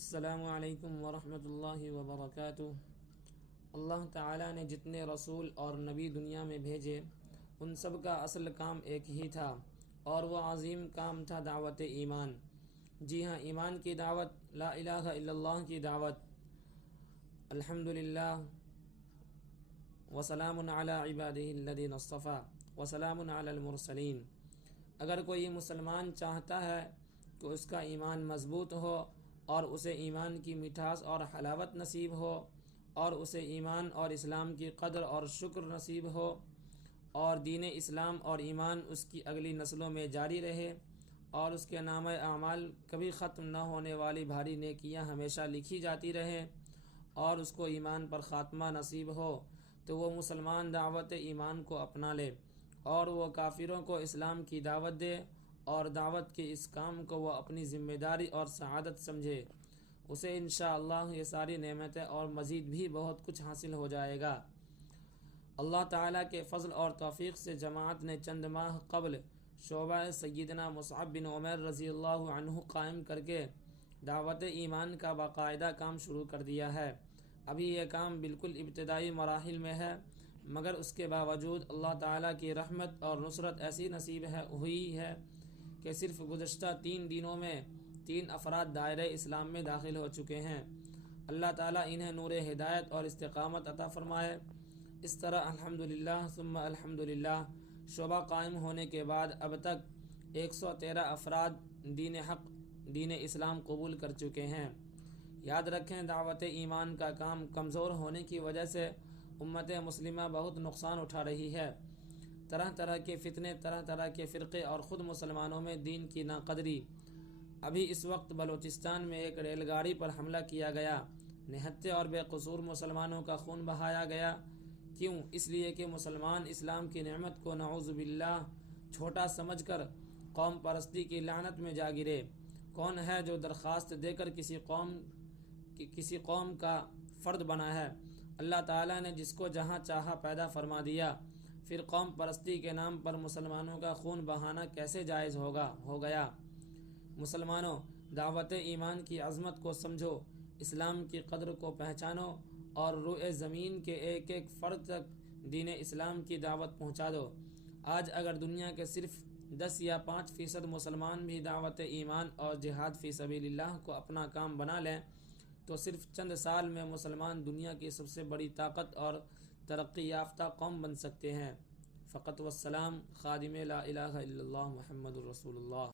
السلام علیکم ورحمۃ اللہ وبرکاتہ۔ اللہ تعالیٰ نے جتنے رسول اور نبی دنیا میں بھیجے ان سب کا اصل کام ایک ہی تھا، اور وہ عظیم کام تھا دعوت ایمان۔ جی ہاں، ایمان کی دعوت، لا الہ الا اللہ کی دعوت۔ الحمدللہ وسلام علی عبادہ الذین اصطفیٰ وسلام علی المرسلین۔ اگر کوئی مسلمان چاہتا ہے کہ اس کا ایمان مضبوط ہو اور اسے ایمان کی مٹھاس اور حلاوت نصیب ہو، اور اسے ایمان اور اسلام کی قدر اور شکر نصیب ہو، اور دین اسلام اور ایمان اس کی اگلی نسلوں میں جاری رہے، اور اس کے نامہ اعمال کبھی ختم نہ ہونے والی بھاری نیکیاں ہمیشہ لکھی جاتی رہیں، اور اس کو ایمان پر خاتمہ نصیب ہو، تو وہ مسلمان دعوت ایمان کو اپنا لے، اور وہ کافروں کو اسلام کی دعوت دے، اور دعوت کے اس کام کو وہ اپنی ذمہ داری اور سعادت سمجھے، اسے انشاءاللہ یہ ساری نعمتیں اور مزید بھی بہت کچھ حاصل ہو جائے گا۔ اللہ تعالیٰ کے فضل اور توفیق سے جماعت نے چند ماہ قبل شعبہ سیدنا مصعب بن عمیر رضی اللہ عنہ قائم کر کے دعوت ایمان کا باقاعدہ کام شروع کر دیا ہے۔ ابھی یہ کام بالکل ابتدائی مراحل میں ہے، مگر اس کے باوجود اللہ تعالیٰ کی رحمت اور نصرت ایسی نصیب ہوئی ہے کہ صرف گزشتہ 3 دنوں میں 3 افراد دائرہ اسلام میں داخل ہو چکے ہیں۔ اللہ تعالیٰ انہیں نور ہدایت اور استقامت عطا فرمائے۔ اس طرح الحمدللہ ثم الحمدللہ شعبہ قائم ہونے کے بعد اب تک 113 افراد دین حق، دین اسلام قبول کر چکے ہیں۔ یاد رکھیں، دعوت ایمان کا کام کمزور ہونے کی وجہ سے امت مسلمہ بہت نقصان اٹھا رہی ہے۔ طرح طرح کے فتنے، طرح طرح کے فرقے اور خود مسلمانوں میں دین کی ناقدری۔ ابھی اس وقت بلوچستان میں ایک ریل گاڑی پر حملہ کیا گیا، نہتے اور بے قصور مسلمانوں کا خون بہایا گیا۔ کیوں؟ اس لیے کہ مسلمان اسلام کی نعمت کو نعوذ باللہ چھوٹا سمجھ کر قوم پرستی کی لعنت میں جا گرے۔ کون ہے جو درخواست دے کر کسی قوم کا فرد بنا ہے؟ اللہ تعالیٰ نے جس کو جہاں چاہا پیدا فرما دیا، پھر قوم پرستی کے نام پر مسلمانوں کا خون بہانا کیسے جائز ہو گیا؟ مسلمانوں، دعوت ایمان کی عظمت کو سمجھو، اسلام کی قدر کو پہچانو، اور روئے زمین کے ایک ایک فرد تک دین اسلام کی دعوت پہنچا دو۔ آج اگر دنیا کے صرف 10 یا 5% مسلمان بھی دعوت ایمان اور جہاد فی سبیل اللہ کو اپنا کام بنا لیں تو صرف چند سال میں مسلمان دنیا کی سب سے بڑی طاقت اور ترقی یافتہ قوم بن سکتے ہیں۔ فقط والسلام، خادم لا الہ الا اللہ محمد الرسول اللہ۔